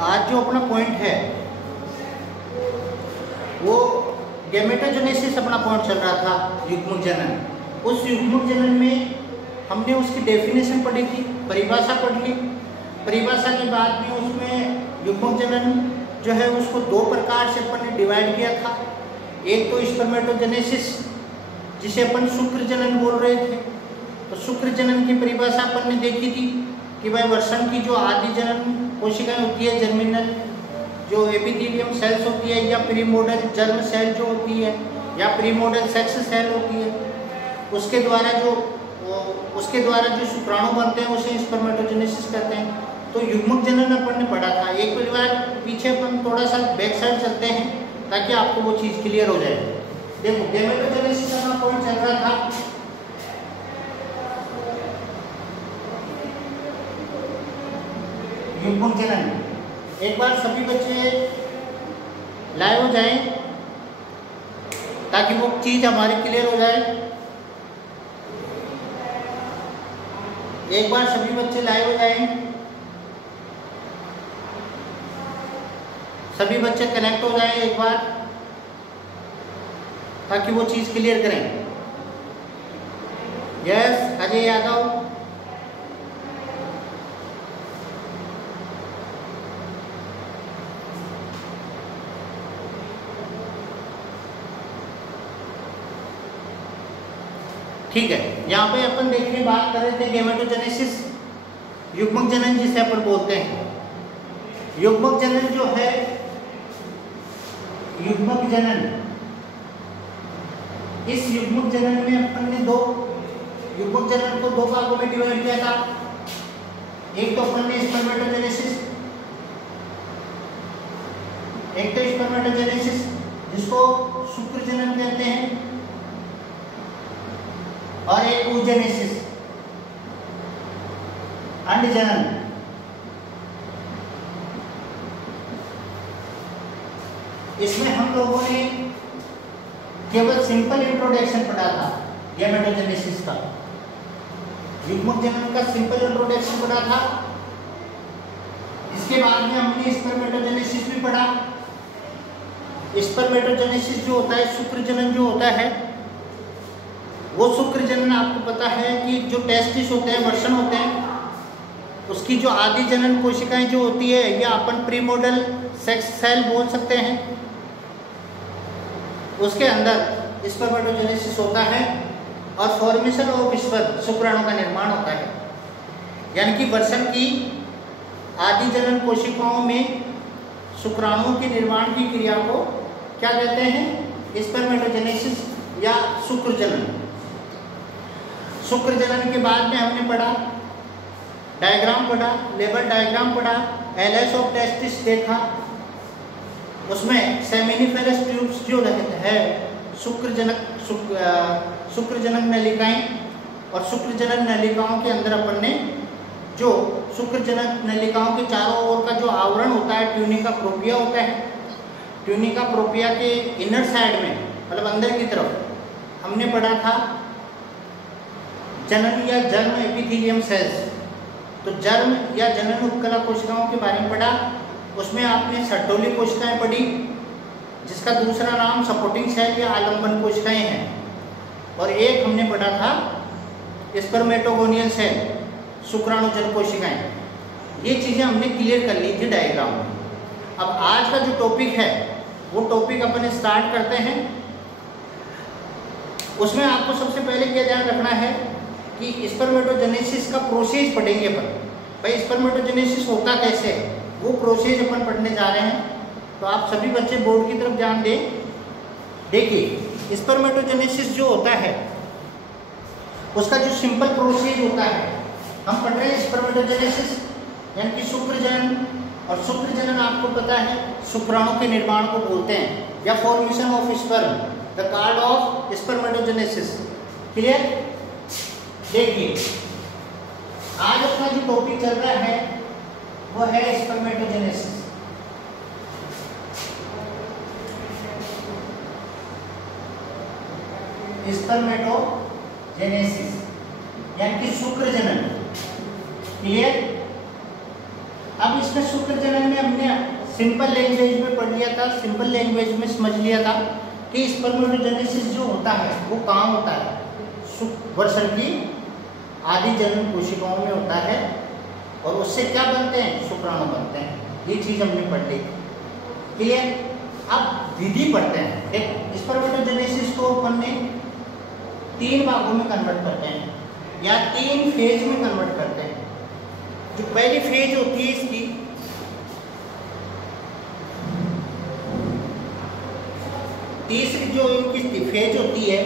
आज जो अपना पॉइंट है वो गैमेटोजेनेसिस अपना पॉइंट चल रहा था, युग्मक जनन। उस युग्मक जनन में हमने उसकी डेफिनेशन पढ़ी थी, परिभाषा पढ़ ली। परिभाषा के बाद में उसमें युग्मक जनन जो है उसको दो प्रकार से अपन ने डिवाइड किया था। एक तो स्पर्मेटोजेनेसिस जिसे अपन शुक्र जनन बोल रहे थे। तो शुक्र जनन की परिभाषा अपन ने देखी थी कि भाई वर्षण की जो आदि जनन कोशिकाएं होती है, जर्मिनल जो एपिथेलियम सेल्स होती है, या प्रीमोडल जर्म सेल जो होती है, या प्रीमोडल सेक्स सेल होती है, उसके द्वारा जो शुक्राणु बनते हैं उसे स्पर्मेटोजेनेसिस कहते हैं। तो युग्मक जनन अपन ने पढ़ा था। एक बार पीछे अपन थोड़ा सा बैक साइड चलते हैं ताकि आपको वो चीज़ क्लियर हो जाए। देखो गैमेटोजेनेसिस का पॉइंट चल रहा था, युग्मक जनन। एक बार सभी बच्चे लाइव हो जाएं ताकि वो चीज़ हमारी क्लियर हो जाए। एक बार सभी बच्चे लाइव हो जाएं, सभी बच्चे कनेक्ट हो जाएं एक बार ताकि वो चीज़ क्लियर करें। यस अजय यादव, ठीक है। यहाँ पे अपन देखने बात कर रहे थे गैमेटोजेनेसिस, युग्मक जनन जिसे अपन बोलते हैं। युग्मक जनन जो है, युग्मक जनन, इस युग्मक जनन में अपन ने युग्मक जनन को दो भागों में डिवाइड किया था। एक तो अपन ने स्पर्मेटोजेनेसिस, एक तो स्पर्मेटोजेनेसिस जिसको शुक्र जनन कहते हैं, और एक oogenesis अंड जनन। इसमें हम लोगों ने केवल सिंपल इंट्रोडक्शन पढ़ा था गैमेटोजेनेसिस का, युग्मक जनन का सिंपल इंट्रोडक्शन पढ़ा था। इसके बाद में हमने स्पर्मेटोजेनेसिस भी पढ़ा। स्पर्मेटोजेनेसिस जो होता है, शुक्र जनन जो होता है, वो शुक्र जनन आपको पता है कि जो टेस्टिस होते हैं, वर्षण होते हैं, उसकी जो आदि जनन कोशिकाएं जो होती है या अपन प्रीमोडल सेक्स सेल बोल सकते हैं, उसके अंदर स्पर्मेटोजेनेसिस होता है और फॉर्मेशन ऑफ स्पर्म, शुक्राणु का निर्माण होता है। यानी कि वर्षण की आदि जनन कोशिकाओं में शुक्राणुओं के निर्माण की क्रिया को क्या कहते हैं? स्पर्मेटोजेनेसिस या शुक्र जनन। शुक्र जनन के बाद में हमने पढ़ा, डायग्राम पढ़ा, लेबल डायग्राम पढ़ा, एलएस ऑफ टेस्टिस देखा। उसमें सेमिनिफेरस ट्यूब्स जो है, शुक्रजनक नलिकाएं, और शुक्रजनक नलिकाओं के अंदर अपन ने जो शुक्रजनक नलिकाओं के चारों ओर का जो आवरण होता है, ट्यूनिका प्रोपिया होता है। ट्यूनिका प्रोपिया के इनर साइड में, मतलब अंदर की तरफ, हमने पढ़ा था जनन या जर्म एपिथेलियम सेल्स। तो जर्म या जनन उपकला कोशिकाओं के बारे में पढ़ा। उसमें आपने सर्टोली कोशिकाएं पढ़ी, जिसका दूसरा नाम सपोर्टिंग सेल या आलंबन कोशिकाएं हैं। और एक हमने पढ़ा था स्पर्मेटोगोनियल सेल, शुक्राणुजन कोशिकाएं। ये चीज़ें हमने क्लियर कर ली थी डायग्राम में। अब आज का जो टॉपिक है वो टॉपिक अपन स्टार्ट करते हैं। उसमें आपको सबसे पहले क्या ध्यान रखना है कि स्पर्मेटोजेनेसिस का प्रोसेस पढ़ेंगे अपन। भाई स्पर्मेटोजेनेसिस होता कैसे है, वो प्रोसेस अपन पढ़ने जा रहे हैं। तो आप सभी बच्चे बोर्ड की तरफ ध्यान दें। देखिए स्पर्मेटोजेनेसिस जो होता है उसका जो सिंपल प्रोसेस होता है, हम पढ़ रहे हैं स्पर्मेटोजेनेसिस यानी कि शुक्रजनन। और शुक्रजनन आपको पता है शुक्राणु के निर्माण को बोलते हैं, या formation of sperm, the card of spermatogenesis. Clear? देखिए आज अपना जो टॉपिक चल रहा है वो है स्पर्मेटोजेनेसिस। स्पर्मेटोजेनेसिस यानी कि शुक्रजनन। क्लियर? अब इसमें शुक्र जनन में हमने सिंपल लैंग्वेज में पढ़ लिया था, सिंपल लैंग्वेज में समझ लिया था कि स्पर्मेटोजेनेसिस जो होता है वो कहाँ होता है, वर्षण की आदि जनन कोशिकाओं में होता है और उससे क्या बनते हैं, शुक्राणु बनते हैं। ये चीज हमने पढ़ ली, क्लियर। अब विधि पढ़ते हैं। एक स्पर्मेटोजेनेसिस को अपन ने 3 भागों में कन्वर्ट करते हैं या 3 फेज में कन्वर्ट करते हैं। जो पहली फेज होती है इसकी, तीसरी जो इनकी फेज होती है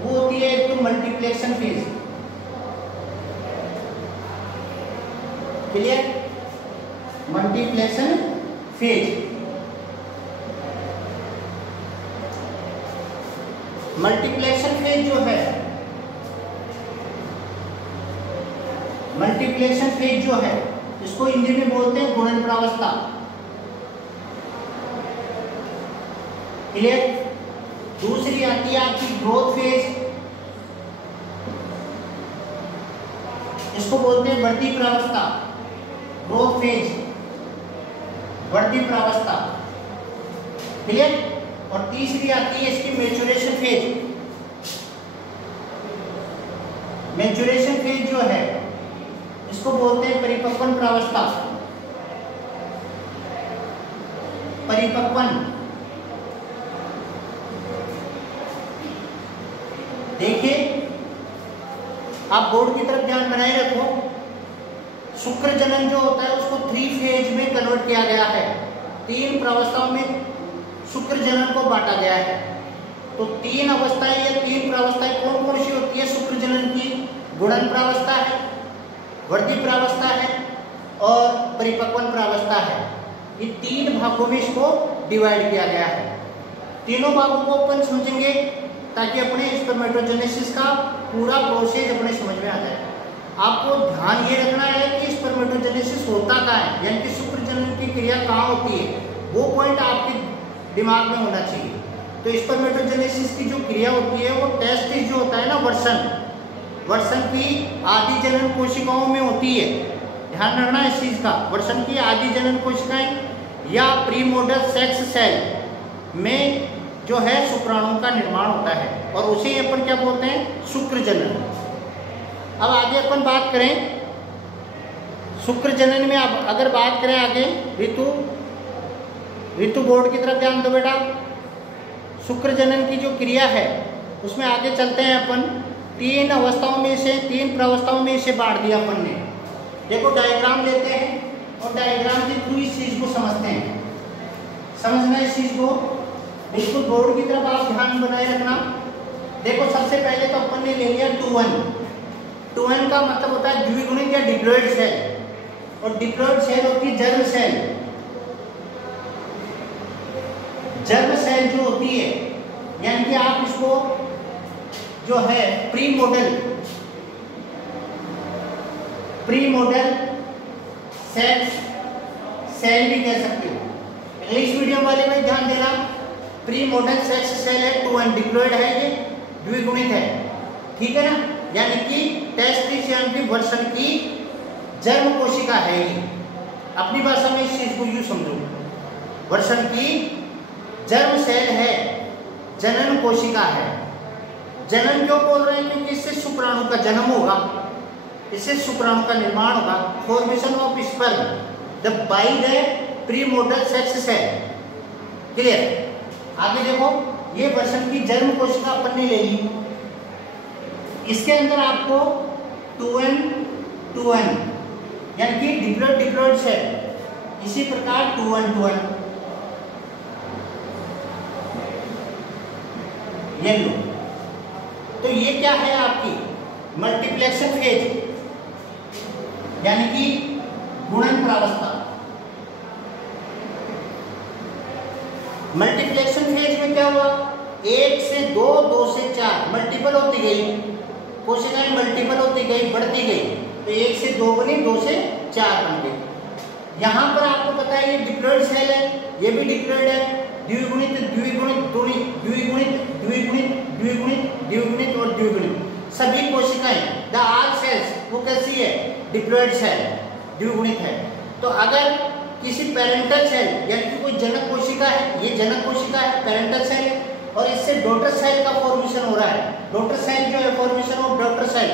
वो होती है एक तो मल्टीप्लेक्शन फेज, क्लियर, मल्टीप्लेक्शन फेज। मल्टीप्लेक्शन फेज जो है, मल्टीप्लेक्शन फेज जो है इसको हिंदी में बोलते हैं गुणन प्रावस्था, क्लियर। दूसरी आती है आपकी ग्रोथ फेज, इसको बोलते हैं बढ़ती प्रावस्था, ग्रोथ फेज, बढ़ती प्रावस्था, क्लियर। और तीसरी आती है इसकी मैच्योरेशन फेज। मैच्योरेशन फेज जो है इसको बोलते हैं परिपक्वन प्रावस्था, परिपक्वन। देखिए आप बोर्ड की तरफ ध्यान बनाए रखो, शुक्र जनन जो होता है उसको 3 फेज में कन्वर्ट किया गया है, 3 प्रावस्थाओं में शुक्र जनन को बांटा गया है। तो 3 अवस्थाएं या 3 प्रावस्थाएं कौन कौन सी होती है शुक्र जनन की? गुणन प्रावस्था है, वृद्धि प्रावस्था है और परिपक्वन प्रावस्था है। ये 3 भागों में इसको डिवाइड किया गया है। तीनों भागों को अपन समझेंगे ताकि अपने स्पर्मेटोजेनेसिस का पूरा प्रोसेस अपने समझ में आ जाए। आपको ध्यान ये रखना है कि स्पर्मेटोजेनेसिस होता कहाँ है, यानी कि शुक्र जनन की क्रिया कहाँ होती है, वो पॉइंट आपके दिमाग में होना चाहिए। तो स्पर्मेटोजेनेसिस की जो क्रिया होती है वो टेस्टिस जो होता है ना, वर्षण की आदि जनन कोशिकाओं में होती है। ध्यान रखना इस चीज का, वर्षण की आदि जनन कोशिकाएं या प्रीमोर्डियल सेक्स सेल में जो है शुक्राणु का निर्माण होता है और उसे अपन क्या बोलते हैं, शुक्र जनन। अब आगे अपन बात करें शुक्र जनन में, अब अगर बात करें आगे, ऋतु बोर्ड की तरफ ध्यान दो बेटा। शुक्र जनन की जो क्रिया है उसमें आगे चलते हैं अपन। 3 अवस्थाओं में से, 3 प्रावस्थाओं में इसे बांट दिया अपन ने। देखो डायग्राम लेते हैं और डायग्राम के थ्रू इस चीज को समझते हैं। समझना इस चीज को बिल्कुल, बोर्ड की तरफ आप ध्यान बनाए रखना। देखो सबसे पहले तो अपन ने ले लिया 2N। 2N का मतलब होता है द्विगुणित या डिप्लॉइड सेल, और डिप्लॉइड सेल होती है जर्म सेल। जर्म सेल जो होती है, यानी कि आप इसको जो है प्री मॉडल सेल भी कह सकते हो। इंग्लिश मीडियम वाले में ध्यान देना, प्री मॉडल सेक्स सेल है, 2N डिप्लॉइड है, ये द्विगुणित है, ठीक है ना। यानी कि टेस्टिस यानी कि वर्षण की जर्म कोशिका है ये। अपनी भाषा में इस चीज को यूं समझो, वर्षण की जर्म सेल है, जनन कोशिका है। जनन क्यों बोल रहे हैं? क्योंकि इससे शुक्राणु का जन्म होगा, इससे शुक्राणु का निर्माण होगा, formation of sperm by the primordial sex cell, clear. आगे देखो, ये वर्षण की जर्म कोशिका अपन ने ले ली, इसके अंदर आपको 2N यानी कि डिप्लॉइड सेल, इसी प्रकार 2N ये लो। तो ये क्या है आपकी मल्टीप्लेक्शन फेज, यानी कि गुणन प्रावस्था। मल्टीप्लेक्शन फेज में क्या हुआ, 1 से 2, 2 से 4 मल्टीपल होती गई, कोशिकाएं मल्टीपल होती गई, बढ़ती गई। तो 1 से 2 बनी, 2 से 4 बन गई। यहाँ पर आपको पता है ये डिप्लॉइड सेल है, ये भी डिप्लॉइड है, द्विगुणित और द्विगुणित सभी कोशिकाएं, द ऑल सेल्स वो कैसी है, डिप्लॉइड सेल, द्विगुणित है। तो अगर किसी पेरेंटल सेल यानी कि कोई जनक कोशिका है, ये जनक कोशिका है, पेरेंटल सेल है, और इससे डॉटर सेल का फॉर्मेशन हो रहा है, डॉटर सेल जो है फॉर्मेशन ऑफ डॉटर सेल,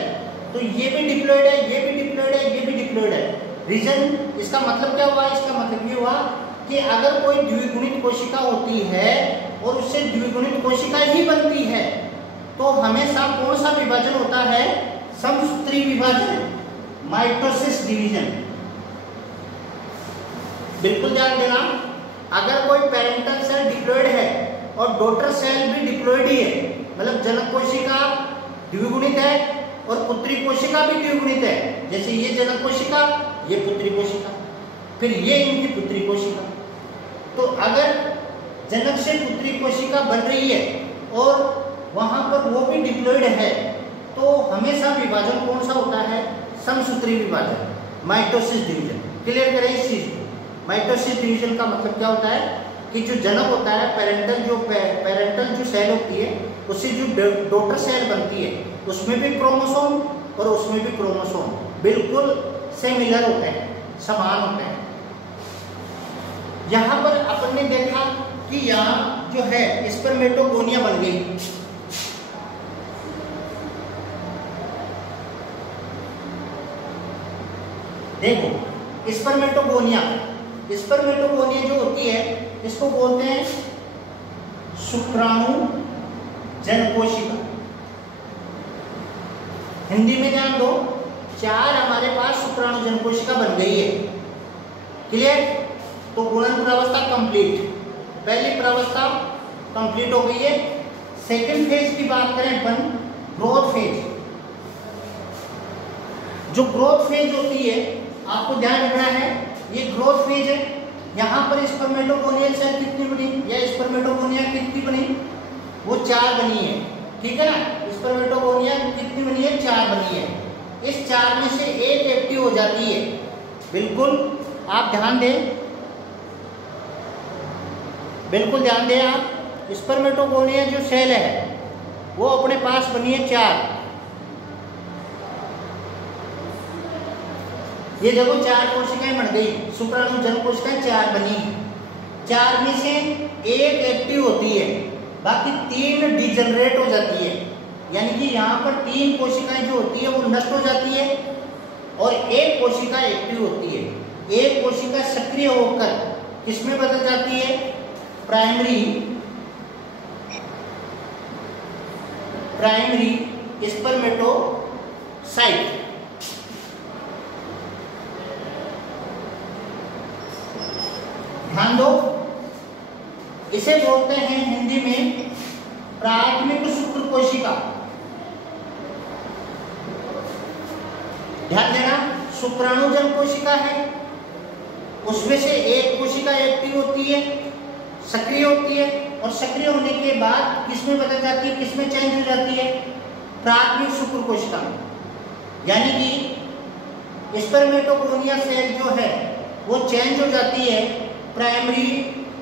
तो ये भी डिप्लॉइड है, ये भी डिप्लॉइड है, ये भी डिप्लॉइड है। रीजन, इसका मतलब क्या हुआ? इसका मतलब ये हुआ कि अगर कोई द्विगुणित कोशिका होती है और उससे द्विगुणित कोशिका ही बनती है तो हमेशा कौन सा विभाजन होता है? समसूत्री विभाजन, माइटोसिस डिवीजन। बिल्कुल ध्यान देना, अगर कोई पेरेंटल सेल डिप्लॉइड है और डॉटर सेल भी डिप्लॉइड ही है, मतलब जनक कोशिका द्विगुणित है और पुत्री कोशिका भी द्विगुणित है, जैसे ये जनक कोशिका, ये पुत्री कोशिका, फिर ये इनकी पुत्री कोशिका। तो अगर जनक से पुत्री कोशिका बन रही है और वहां पर वो भी डिप्लॉइड है तो हमेशा विभाजन कौन सा होता है? समसूत्री विभाजन, माइटोसिस डिवीजन। क्लियर करें इस चीज को। माइटोसिस डिवीजन का मतलब क्या होता है कि जो जनक होता है, पेरेंटल जो सेल होती है, उससे जो डॉटर सेल बनती है उसमें भी क्रोमोसोम और उसमें भी क्रोमोसोम बिल्कुल सिमिलर होते हैं, समान होते हैं। यहां पर अपन ने देखा कि यहाँ जो है स्पर्मेटोगोनिया बन गई। देखो स्पर्मेटोगोनिया, स्पर्मेटोगोनिया जो होती है इसको बोलते हैं शुक्राणु जनकोशिका। हिंदी में ध्यान दो, 4 हमारे पास शुक्राणु जनकोशिका बन गई है। क्लियर? तो गुणन प्रावस्था कंप्लीट, पहली प्रावस्था कंप्लीट हो गई है। सेकंड फेज की बात करें अपन, ग्रोथ फेज। जो ग्रोथ फेज होती है आपको ध्यान रखना है, ये ग्रोथ फेज है। यहाँ पर स्पर्मेटोगोनियल सेल कितनी बनी या स्पर्मेटोगोनिया कितनी बनी? वो 4 बनी है, ठीक है ना। स्पर्मेटोगोनिया कितनी बनी है? 4 बनी है। इस 4 में से एक एक्टिव हो जाती है। बिल्कुल आप ध्यान दें, बिल्कुल ध्यान दें आप। स्पर्मेटोगोनिया जो सेल है वो अपने पास बनी है 4। ये देखो 4 कोशिकाएं बन गई, शुक्राणु जन कोशिकाएं 4 बनी। 4 में से एक एक्टिव होती है, बाकी 3 डिजनरेट हो जाती है। यानी कि यहाँ पर 3 कोशिकाएं जो होती है वो नष्ट हो जाती है और एक कोशिका एक्टिव होती है। एक कोशिका सक्रिय होकर किसमें बदल जाती है? Primary spermatocyte. ध्यान दो, इसे बोलते हैं हिंदी में प्राथमिक शुक्र कोशिका। ध्यान देना, शुक्राणुजन कोशिका है, उसमें से एक कोशिका एक्टिव होती है, सक्रिय होती है, और सक्रिय होने के बाद किसमें बदल जाती है, किसमें चेंज हो जाती है? प्राथमिक शुक्र कोशिका में। यानी कि स्पर्मेटोगोनिया सेल जो है वो चेंज हो जाती है प्राइमरी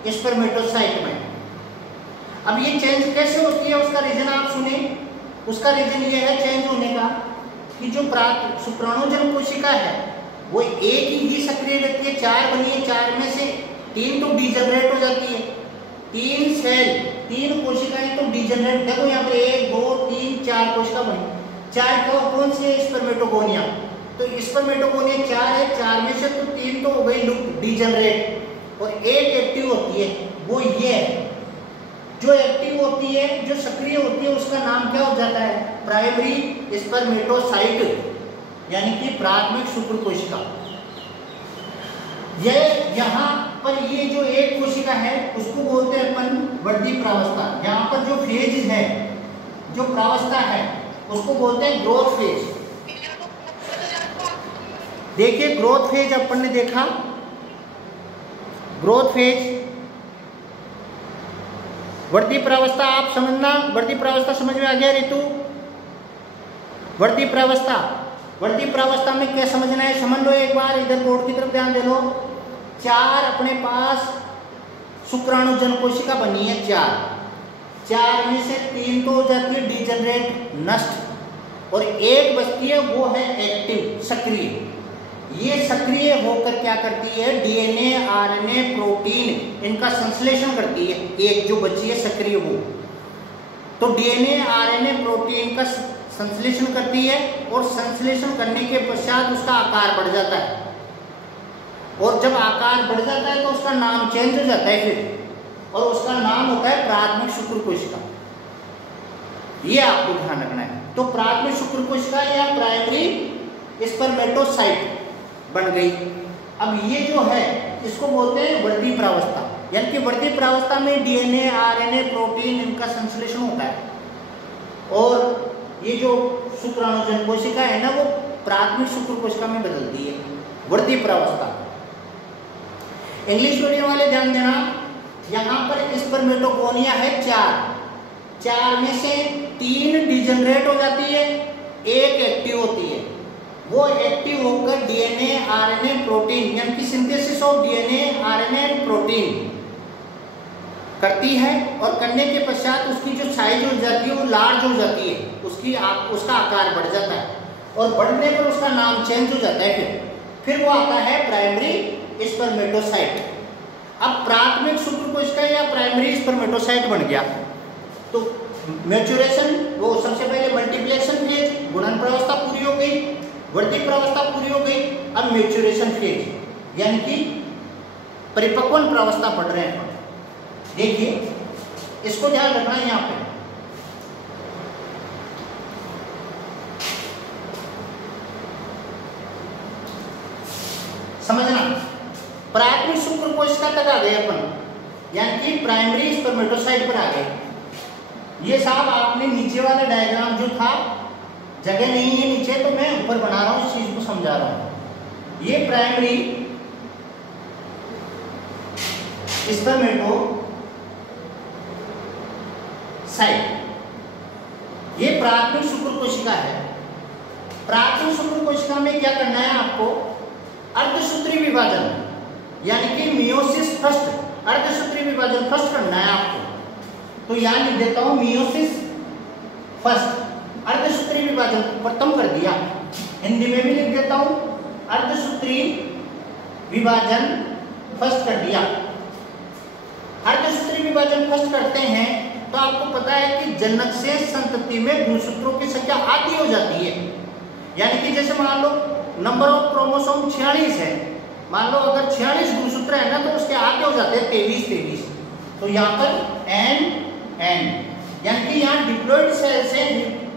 स्पर्मेटोसाइट में। अब ये चेंज कैसे होती है उसका रीजन आप सुने। उसका रीजन ये है चेंज होने का कि जो शुक्राणुजन कोशिका है वो एक ही सक्रिय रहती है। 4 बनी है, 4 में से 3 तो डिजनरेट हो जाती है। 3 कोशिकाएं तो डिजनरेट, देखो यहाँ पे 1 2 3 4 कोशिका बनी। 4 कौन सी है? स्पर्मेटोगोनिया। तो स्पर्मेटोगोनिया 4 है, 4 में से तो 3 तो हो गई डिजनरेट और एक एक्टिव होती है, वो ये है। जो एक्टिव होती है, जो सक्रिय होती है, उसका नाम क्या हो जाता है? प्राइमरी स्पर्मेटोसाइट, यानी कि प्राथमिक शुक्र कोशिका। यह यहाँ पर ये जो एक कोशिका है उसको बोलते हैं अपन वृद्धि प्रावस्था। यहाँ पर जो फेज है, जो प्रावस्था है, उसको बोलते हैं ग्रोथ फेज। देखिए ग्रोथ फेज अपन ने देखा, ग्रोथ फेज, वृद्धि प्रावस्था आप समझना। वृद्धि प्रावस्था समझ में आ गया ऋतु? वृद्धि प्रावस्था, वृद्धि प्रावस्था में क्या समझना है समझ लो एक बार, इधर बोर्ड की तरफ ध्यान दे लो। 4 अपने पास शुक्राणुजन कोशिका बनी है, 4 में से 3 तो हो जाती है डिजनरेट, नष्ट, और एक बचती है वो है एक्टिव, सक्रिय। ये सक्रिय होकर क्या करती है, डीएनए, आरएनए, प्रोटीन इनका संश्लेषण करती है। एक जो बची है सक्रिय वो, तो डीएनए, आरएनए, प्रोटीन का संश्लेषण करती है और संश्लेषण करने के पश्चात उसका आकार बढ़ जाता है, और जब आकार बढ़ जाता है तो उसका नाम चेंज हो जाता है फिर, और उसका नाम होता है प्राथमिक शुक्र कोशिका। ये आपको ध्यान रखना है। तो प्राथमिक शुक्र कोशिका या प्राइमरी स्पर्मेटोसाइट बन गई। अब ये जो है इसको बोलते हैं वर्ती प्रावस्था, यानी कि वर्ती प्रावस्था में डीएनए, आरएनए, प्रोटीन इनका संश्लेषण होता है, और ये जो शुक्राणुजन कोशिका है ना वो प्राथमिक शुक्र कोशिका में बदलती है, वर्ती प्रावस्था। इंग्लिश मीडियम वाले ध्यान देना, यहाँ पर स्पर्मेटोगोनिया है 4 में से 3 डिजेनरेट हो जाती है, 1 एक्टिव होती है। वो एक्टिव होकर डीएनए, आरएनए, प्रोटीन यानी कि synthesis of DNA, RNA and protein करती है, और करने के पश्चात उसकी जो साइज हो जाती है वो लार्ज हो जाती है, उसका आकार बढ़ जाता है, और बढ़ने पर उसका नाम चेंज हो जाता है। फिर वो आता है प्राइमरी स्पर्मेटोसाइट। अब प्राथमिक शुक्र कोशिका या प्राइमरी स्पर्मेटोसाइट बन गया, तो मैच्योरेशन, वो सबसे पहले मल्टीप्लिकेशन फेज, गुणन प्रावस्था पूरी हो गई, वृद्धि प्रावस्था पूरी हो गई। अब मैच्योरेशन फेज यानी कि परिपक्वन प्रावस्था पढ़ रहे हैं। देखिए इसको ध्यान रखना है यहाँ पे, समझना। प्राथमिक शुक्र कोशिका तक आ गए अपन, यानी कि प्राइमरी स्पर्मेटोसाइट पर आ गए। ये साहब आपने नीचे वाला डायग्राम जो था, जगह नहीं है नीचे तो मैं ऊपर बना रहा हूं, इस चीज को समझा रहा हूं। ये प्राइमरी स्पर्मेटोसाइट, ये प्राथमिक शुक्र कोशिका है। प्राथमिक शुक्र कोशिका में क्या करना है आपको, अर्धसूत्री विभाजन यानी कि मियोसिस फर्स्ट, अर्धसूत्री विभाजन फर्स्ट करना है आपको। तो यहां लिख देता हूं मियोसिस फर्स्ट, अर्धसूत्री विभाजन प्रथम कर दिया। हिंदी में भी लिख देता हूं अर्धसूत्री विभाजन फर्स्ट कर दिया। अर्धसूत्री विभाजन फर्स्ट करते हैं तो आपको पता है कि जनक से संतति में गुणसूत्रों की संख्या आधी हो जाती है। यानी कि जैसे मान लो नंबर ऑफ क्रोमोसोम 46 है, मान लो अगर 46 गुणसूत्र है ना तो उसके आगे हो जाते हैं 23। तो यहाँ पर एन यानी कि यहाँ डिप्लॉइड सेल से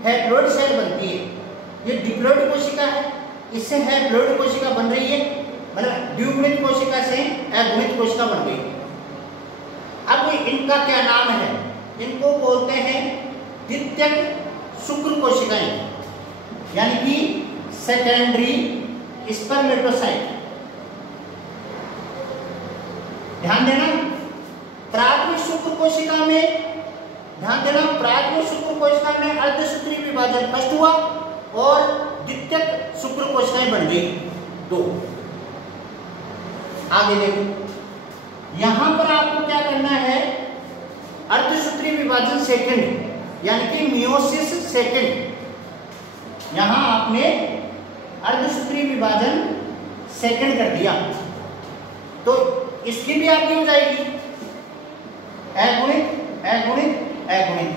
हैप्लॉइड सेल बनती है। ये डिप्लॉइड कोशिका है, इससे हैप्लॉइड कोशिका बन रही है, मतलब द्विगुणित कोशिका से अगुणित कोशिका बन गई। अब इनका क्या नाम है, इनको बोलते हैं द्वितीयक शुक्र कोशिकाएं, यानी कि सेकेंडरी स्पर्मेटोसाइट। ध्यान देना, प्राथमिक शुक्र कोशिका में ध्यान देना, प्राथमिक शुक्र कोशिका में अर्धसूत्री विभाजन फर्स्ट हुआ और द्वितीयक शुक्र कोशिकाएं बन गई 2। आगे देखो, यहां पर आपको क्या करना है, अर्धसूत्री विभाजन सेकंड यानी कि मियोसिस सेकंड। यहां आपने अर्धसूत्री विभाजन सेकंड कर दिया तो इसकी भी आपकी हो जाएगी अगुणित अगुणित अगुणित।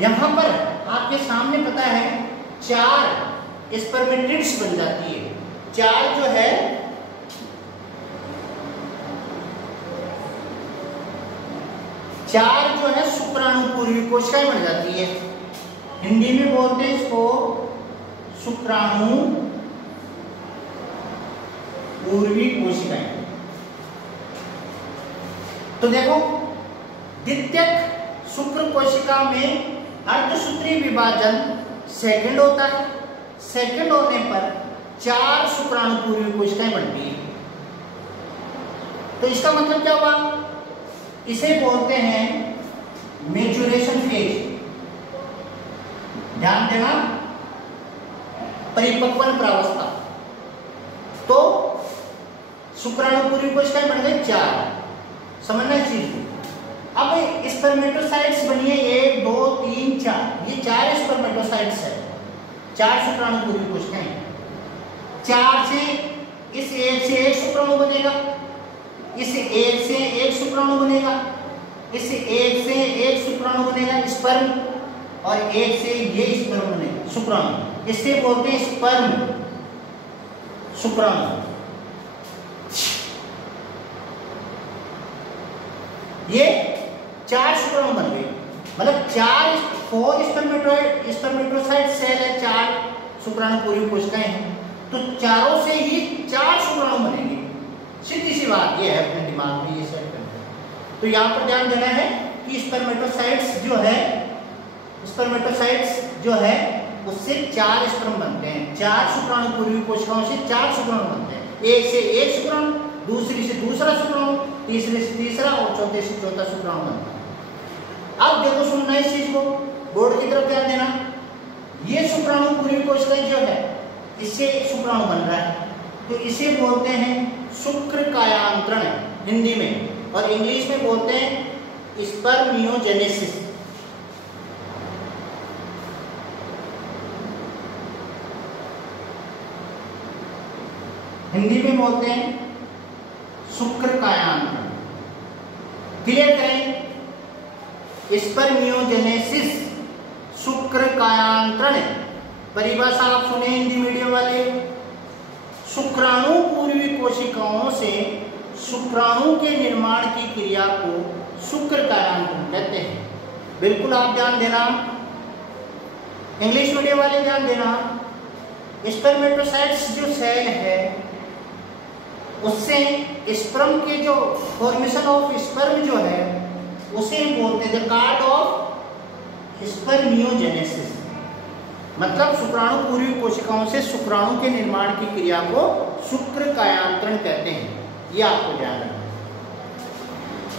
यहां पर आपके सामने पता है 4 स्पर्मेटिड्स बन जाती है। 4 जो है शुक्राणु पूर्वी कोशिकाएं बन जाती है। हिंदी में बोलते हैं इसको शुक्राणु पूर्वी कोशिकाएं। तो देखो, द्वितीयक शुक्र कोशिका में अर्धसूत्री विभाजन सेकंड होता है। सेकंड होने पर 4 शुक्राणु पूर्वी कोशिकाएं बनती है। तो इसका मतलब क्या हुआ, इसे बोलते हैं मैच्योरेशन फेज। ध्यान देना, परिपक्वन प्रावस्था। तो शुक्राणु पूर्वी कोशिकाएं बन गई 4, समझना इस चीज को। अब स्पर्मेटोसाइट्स बनी है 1 2 3 4, ये 4 स्पर्मेटोसाइट्स है, 4 शुक्राणु पूर्वी कोशिकाएं। 4 से इस एक से एक शुक्राणु बनेगा, इस एक से एक शुक्राणु बनेगा, इस एक से एक शुक्राणु बनेगा स्पर्म, और एक से ये स्पर्म बनेगा शुक्राणु। इससे बोलते हैं स्पर्म शुक्राणु। ये 4 शुक्राणु बन गए, मतलब 4 स्पर्मेटोसाइट सेल है, 4 शुक्राणु पूरी कोशिकाएं हैं, तो चारों से ही 4 शुक्राणु बनेंगे। सीधी सी बात ये है, अपने दिमाग में ये सेट करना है। तो यहाँ पर ध्यान देना है कि स्पर्मेटोसाइट्स जो है उससे 4 स्पर्म बनते हैं, 4 शुक्राणु पूर्वी कोशिकाओं से 4 शुक्राणु बनते हैं, एक से एक शुक्राणु, दूसरी से दूसरा शुक्राणु, तीसरे से तीसरा और चौथे से चौथा शुक्राणु बनता है। अब देखो सुनना इस चीज को, बोर्ड की तरफ ध्यान देना। ये शुक्राणु पूर्वी कोशिकाएं जो है इससे शुक्राणु बन रहा है, तो इसे बोलते हैं शुक्र कायांतरण हिंदी में, और इंग्लिश में बोलते हैं स्पर्मियोजेनेसिस। हिंदी में बोलते हैं शुक्र कायांतरण। क्लियर करें, स्पर्मियोजेनेसिस शुक्र कायांतरण, परिभाषा आप सुने हिंदी मीडियम वाले। शुक्राणु पूर्वी कोशिकाओं से शुक्राणु के निर्माण की क्रिया को शुक्र कायांतरण कहते हैं। बिल्कुल आप ध्यान देना, इंग्लिश मीडियम वाले ध्यान देना। स्पर्मेटोसाइट्स जो सेल है उससे स्पर्म के जो फॉर्मेशन ऑफ स्पर्म जो है उसे बोलते हैं द कार्ड ऑफ स्पर्मियोजेनेसिस, मतलब शुक्राणु पूर्वी कोशिकाओं से शुक्राणु के निर्माण की क्रिया को शुक्र कायांतरण कहते हैं। ये आपको ध्यान रखना।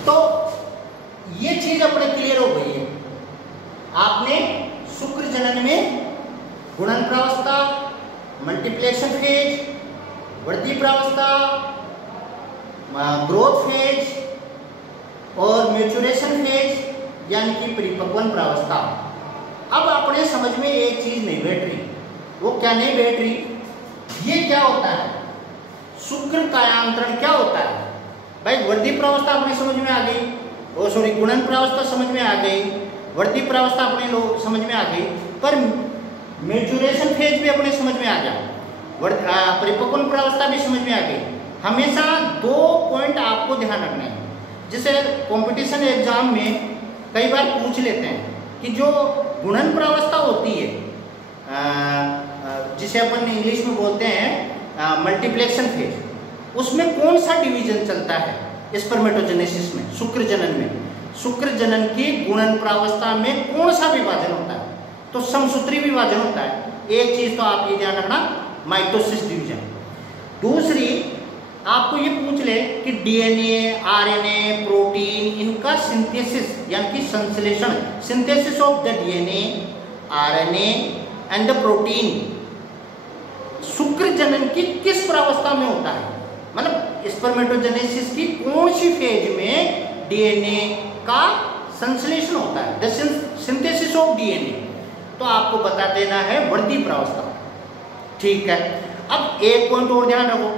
तो ये चीज अपने क्लियर हो गई है। आपने शुक्र जनन में गुणन प्रावस्था, मल्टीप्लेक्शन फेज, वृद्धि प्रावस्था, ग्रोथ फेज और मैच्योरेशन फेज यानी कि परिपक्वन प्रावस्था। अब अपने समझ में एक चीज नहीं बैठ रही, वो क्या नहीं बैठ रही, ये क्या होता है शुक्र कायांतरण क्या होता है। भाई वृद्धि प्रावस्था अपने समझ में आ गई, ओ सॉरी गुणन प्रावस्था समझ में आ गई, वृद्धि प्रावस्था अपने लोग समझ में आ गई, पर मैच्योरेशन फेज भी अपने समझ में आ गया, परिपक्वन प्रावस्था भी समझ में आ गई। हमेशा 2 पॉइंट आपको ध्यान रखना है, जैसे कंपटीशन एग्जाम में कई बार पूछ लेते हैं कि जो गुणन प्रावस्था होती है जिसे अपन इंग्लिश में बोलते हैं मल्टीप्लेक्शन फेज, उसमें कौन सा डिवीजन चलता है स्पर्मेटोजेनेसिस में, शुक्र जनन में। शुक्र जनन की गुणन प्रावस्था में कौन सा विभाजन होता है, तो समसूत्री विभाजन होता है। एक चीज तो आप ये ध्यान रखना, माइटोसिस डिवीजन। दूसरी आपको ये पूछ ले कि डीएनए, आरएनए, प्रोटीन, इनका सिंथेसिस यानी कि संश्लेषण, synthesis of the DNA, RNA and the protein शुक्र जनन की किस प्रावस्था में होता है, मतलब स्पर्मेटोजेनेसिस की कौन सी फेज में डीएनए का संश्लेषण होता है, द सिंथेसिस ऑफ डीएनए। तो आपको बता देना है वृद्धि प्रावस्था। ठीक है, अब एक पॉइंट और ध्यान रखो,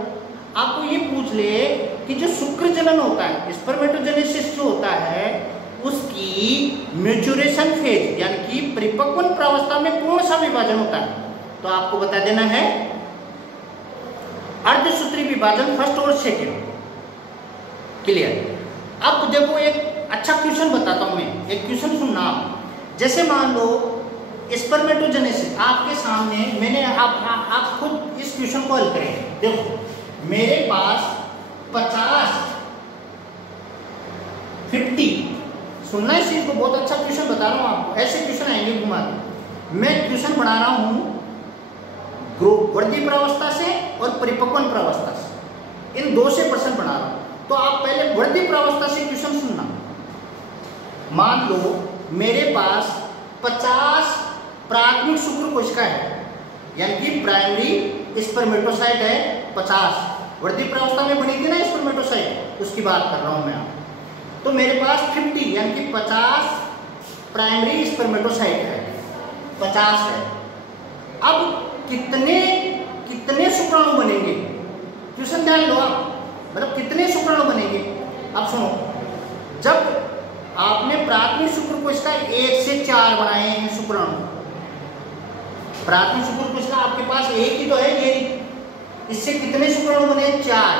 आपको ये पूछ ले कि जो शुक्र जनन होता है, स्पर्मेटोजेनेसिस जो होता है, उसकी मैच्योरेशन फेज यानी कि परिपक्वन प्रावस्था में कौन सा विभाजन होता है, तो आपको बता देना है अर्धसूत्री विभाजन फर्स्ट और सेकेंड। क्लियर। अब देखो एक अच्छा क्वेश्चन बताता हूं मैं, एक क्वेश्चन सुनना आप। जैसे मान लो स्पर्मेटोजेनेसिस आपके सामने, मैंने आप खुद इस क्वेश्चन को हल करें। देखो मेरे पास 50 सुनना इस चीज को, बहुत अच्छा क्वेश्चन बता रहा हूं आपको, ऐसे क्वेश्चन आएंगे घुमा के। मैं क्वेश्चन बना रहा हूं वृद्धि प्रावस्था से और परिपक्वन प्रावस्था से, इन 2 से प्रश्न बना रहा हूं। तो आप पहले वृद्धि प्रावस्था से क्वेश्चन सुनना। मान लो मेरे पास 50 प्राथमिक शुक्र कोशिका है, यानी कि प्राइमरी स्पर्मेटोसाइट है 50, वृद्धि प्रावस्था में बनी थी ना स्पर्मेटोसाइट, उसकी बात कर रहा हूं मैं। तो मेरे पास 50 यानी कि 50 प्राइमरी स्पर्मेटोसाइट है, 50 है। अब कितने कितने शुक्राणु बनेंगे, क्वेश्चन ध्यान लो आप, मतलब कितने शुक्राणु बनेंगे। अब सुनो, जब आपने प्राथमिक शुक्र कोशिका 1 से 4 बनाए हैं शुक्राणु, प्राथमिक शुक्र कोशिका आपके पास एक ही तो है, ये इससे कितने शुक्राणु बने, 4।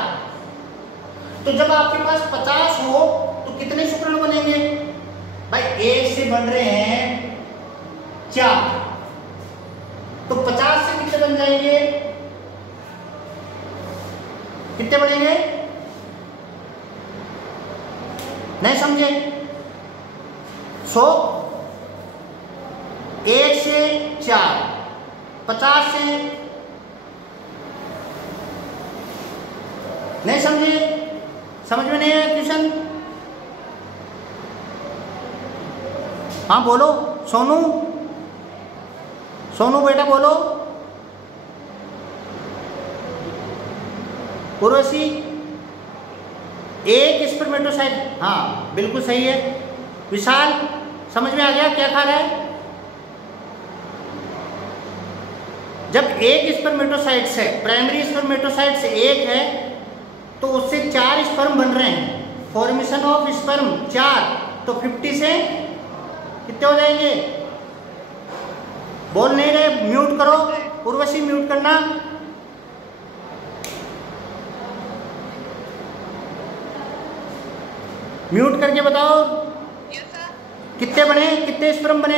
तो जब आपके पास 50 हो तो कितने शुक्राणु बनेंगे भाई, 1 से बन रहे हैं 4, तो 50 से कितने बन जाएंगे, कितने बनेंगे, नहीं समझे। 100 1 से 4, 50 से, नहीं समझे, समझ में नहीं आया क्वेश्चन। हाँ बोलो सोनू, सोनू बेटा बोलो। उर्वशी, एक स्पर्मेटोसाइट, हाँ बिल्कुल सही है। विशाल, समझ में आ गया क्या खा रहा है। जब एक स्पर्मेटोसाइट से, प्राइमरी स्पर्मेटोसाइट से एक है तो उससे 4 स्पर्म बन रहे हैं, फॉर्मेशन ऑफ स्पर्म 4, तो 50 से कितने हो जाएंगे, बोल नहीं रहे, म्यूट करो। उर्वशी म्यूट करना। म्यूट करके बताओ कितने बने, कितने स्पर्म बने।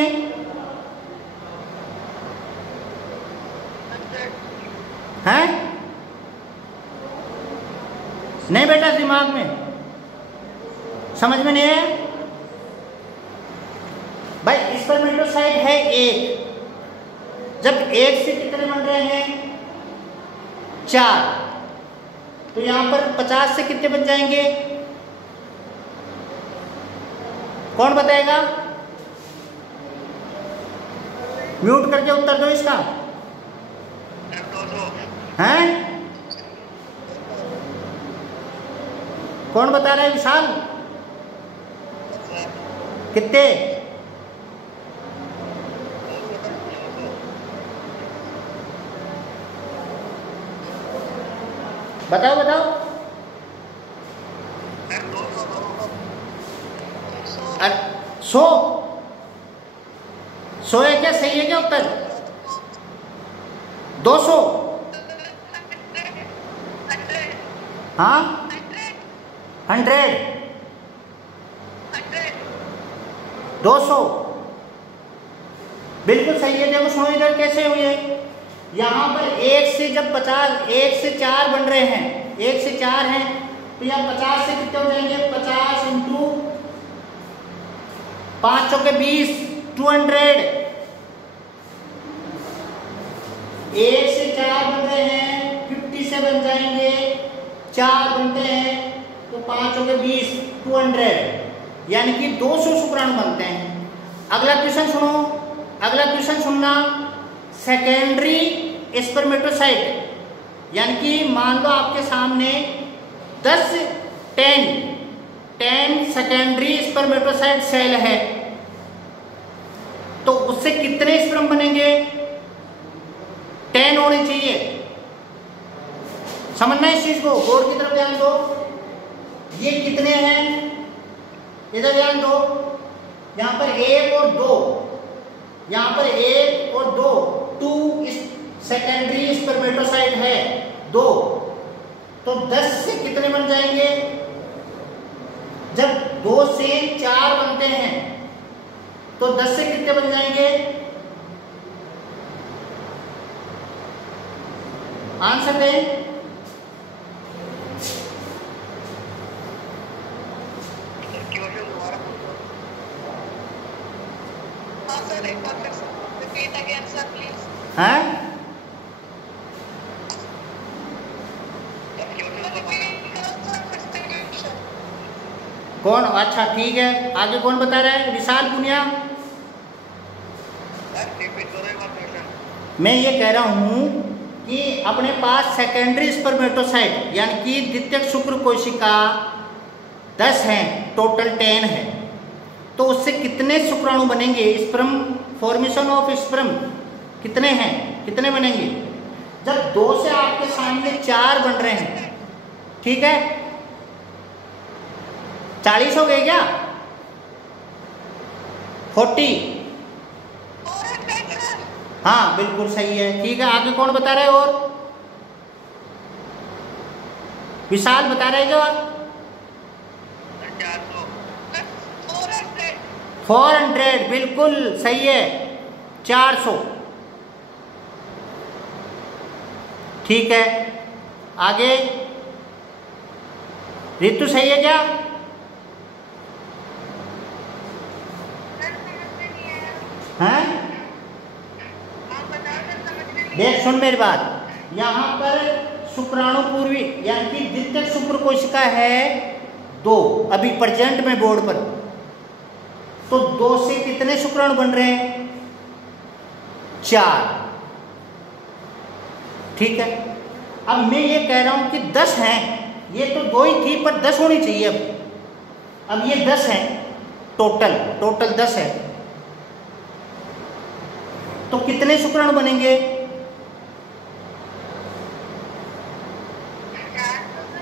हैं? नहीं बेटा, दिमाग में समझ में नहीं है भाई। स्पर्मेटोसाइट है एक, जब एक से कितने बन रहे हैं, 4, तो यहां पर 50 से कितने बन जाएंगे, कौन बताएगा। म्यूट करके उत्तर दो इसका। हैं? कौन बता रहा है, विशाल, कितने। बताओ बताओ। 100 है क्या, सही है क्या उत्तर। 200, हाँ 100, 200 बिल्कुल सही है। देखो सुनो इधर कैसे हुई है, यहाँ पर 1 से जब 50, 1 से 4 बन रहे हैं, 1 से 4 हैं, तो यहाँ 50 से कितने हो जाएंगे, 50 इंटू 5 चौके 20, 200। 1 से 4 बन रहे हैं, 50 से बन जाएंगे, 4 बनते हैं तो 5 चौके 20, 200, यानी कि 200 शुक्राणु बनते हैं। अगला क्वेश्चन सुनो, अगला क्वेश्चन सुनना। सेकेंडरी स्पर्मेटोसाइट, यानी कि मान लो आपके सामने 10 सेकेंडरी स्पर्मेटोसाइट सेल है, तो उससे कितने स्पर्म बनेंगे, 10 होने चाहिए। समझना इस चीज को, बोर्ड की तरफ ध्यान दो। ये कितने हैं, इधर ध्यान दो। यहां पर 1 और 2, यहां पर 1 और 2 सेकेंडरी स्पर्मेटोसाइट है 2, तो 10 से कितने बन जाएंगे, जब 2 से 4 बनते हैं तो 10 से कितने बन जाएंगे, आंसर दें। हैं? कौन, अच्छा ठीक है, आगे कौन बता रहा है, विशाल पुनिया। मैं ये कह रहा हूं कि अपने पास सेकेंडरी स्पर्मेटोसाइट यानी कि द्वितीयक शुक्र कोशिका 10 हैं, टोटल 10 है, तो उससे कितने शुक्राणु बनेंगे, स्पर्म, फॉर्मेशन ऑफ स्पर्म कितने हैं, कितने बनेंगे। जब 2 से आपके सामने 4 बन रहे हैं, ठीक है, 40 हो गए क्या? 40? हाँ बिल्कुल सही है। ठीक है, आगे कौन बता रहा है? और विशाल बता रहे जो 400, बिल्कुल सही है, 400। ठीक है, आगे ऋतु सही है क्या? हैं? देख सुन मेरी बात, यहाँ पर शुक्राणु पूर्वी यानी कि द्वितीयक शुक्र कोशिका है 2 अभी प्रेजेंट में बोर्ड पर। तो 2 से कितने शुक्राणु बन रहे हैं? 4। ठीक है, अब मैं ये कह रहा हूं कि 10 हैं, ये तो 2 ही थी पर 10 होनी चाहिए। अब ये 10 हैं, टोटल 10 है, तो कितने शुक्राणु बनेंगे?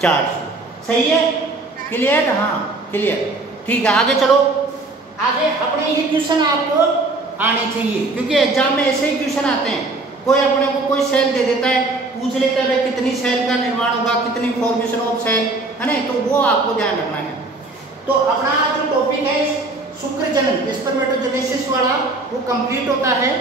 400। सही है, क्लियर? हाँ क्लियर। ठीक है, आगे चलो। आगे अपने ये क्वेश्चन आपको आने चाहिए, क्योंकि एग्जाम में ऐसे ही क्वेश्चन आते हैं। कोई अपने को कोई सेल दे देता है, पूछ लेता है भाई कितनी सेल का निर्माण होगा, कितनी फॉर्मेशन ऑफ सेल, है ना, तो वो आपको ध्यान रखना है। तो अपना जो टॉपिक है शुक्र जनन स्पर्मेटोजेनेसिस वाला, वो कंप्लीट होता है।